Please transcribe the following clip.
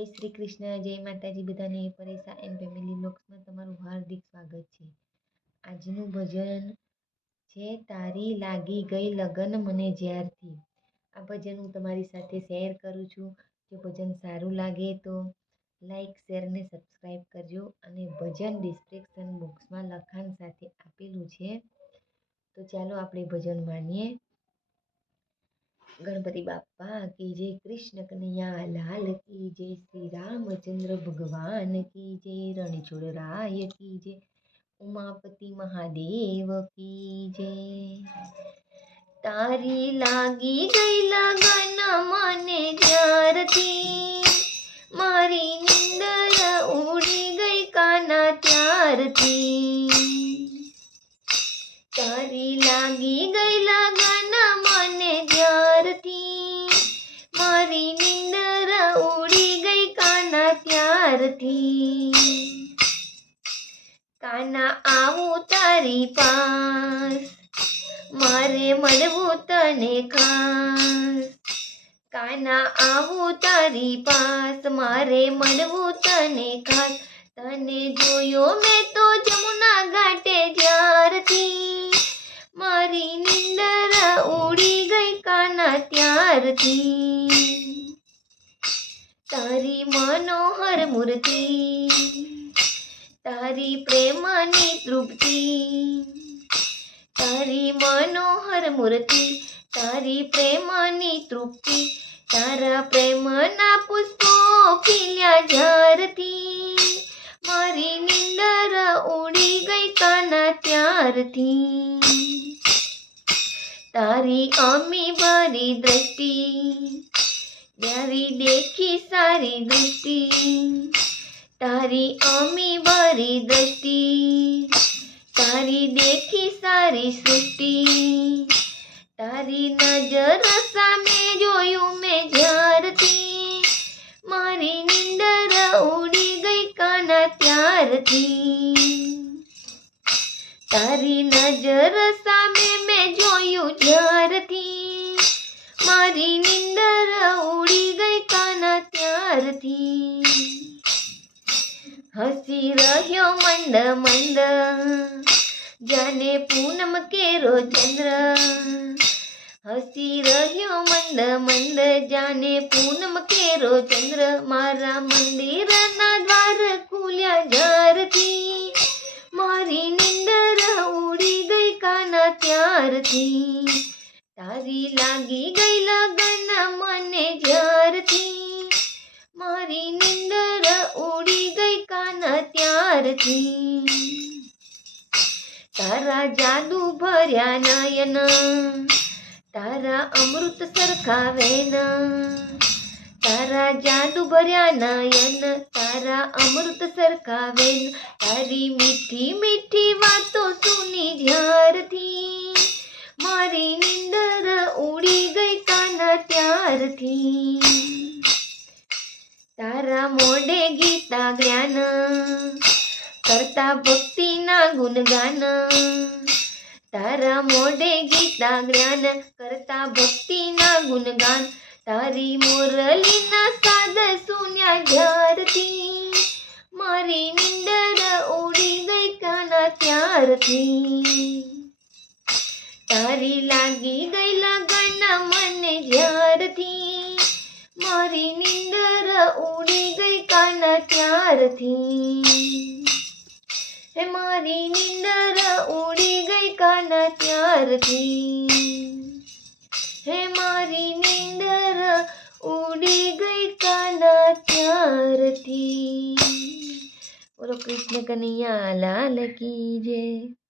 જય શ્રી કૃષ્ણ, જય માતાજી બધાને. પરેશા એન્ડ ફેમિલી બ્લોગ્સમાં તમારું હાર્દિક સ્વાગત છે. આજનું ભજન છે તારી લાગી ગઈ લગન મને જ્યારથી. આ ભજન હું તમારી સાથે શેર કરું છું. જો ભજન સારું લાગે તો લાઈક, શેર અને સબસ્ક્રાઈબ કરજો. અને ભજન ડિસ્ક્રિપ્શન બોક્સમાં લખાણ સાથે આપેલું છે. તો ચાલો આપણે ભજન માણીએ. गणपति बापा की जय, कृष्ण कन्हैया लाल की जय, श्री रामचंद्र भगवान की जय, रणछोड़ राय की जय, उमापति महादेव की जय। तारी लागी गई लगन मने ज्यारथी, मारी निंदर उड़ी गई काना त्यारथी। तारी लागी गई लगन मने ज्यारथी, मारी निंदर उड़ी गई काना त्यारथी। काना आऊं तारी पास, मारे मळवू तने खास। काना आऊं तारी पास, मारे मळवू तने खास। तने जोयो मैं तो जमुना घाटे ज्यारथी, मारी निंदर उड़ी गई काना त्यारथी। तारी मनोहर मूर्ति, तारी प्रेमनी तृप्ति। तारी मनोहर मूर्ति, तारी प्रेमनी तृप्ति। तारा प्रेमना पुष्पो खिल्या ज्यारथी, मारी निंदर उड़ी गई काना त्यारथी। तारी अमी भरी दृष्टि, प्यारी देखी सारी दृष्टि। तारी अमी भरी दृष्टि, तारी देखी सारी सृष्टि। तारी नजर सामे जोયું मैं ज्यारथी, मारी निंदर उड़ी गई काना त्यारथी। तारी नजर सामे मैं जोયું ज्यारथी, मारी निंदर उड़ी गई काना त्यारथी। हसी रह्यो मंद मंद, जाने पूनम केरो चंद्र। हसी रह्यो मंद मंद, जाने पूनम केरो चंद्र। मारा मंदिर ना द्वार खुल्या ज्यारथी, मारी निंदर उड़ी गई काना त्यारथी। तारी लागी गई लगन मने ज्यारथी, मारी निंदर उड़ी गई काना त्यारथी। तारा जादू भर्या नयन, तारा अमृत सरखा वेन। तारा जादू भर्या नयन, तारा अमृत सरखा वेन। तारी मीठी मीठी वातो सुनी ज्यारथी, मारी निंदर उड़ी गई काना त्यारथी। तारा मोढे गीता ज्ञान, करता भक्ति ना गुणगान। तारा मोढे गीता ज्ञान, करता भक्ति ना गुणगान। तारी मुरली ना साद सुन्या ज्यारथी, मारी निंदर उड़ी गई काना त्यारथी। तारी लागी गई लगन मने ज्यारथी, मारी निंदर उड़ी गई काना त्यारथी। हे मारी निंदर उड़ी गई काना त्यारथी। हे मारी निंदर उड़ी गई काना त्यारथी। बोलो कृष्ण कन्हैया लाल की जय।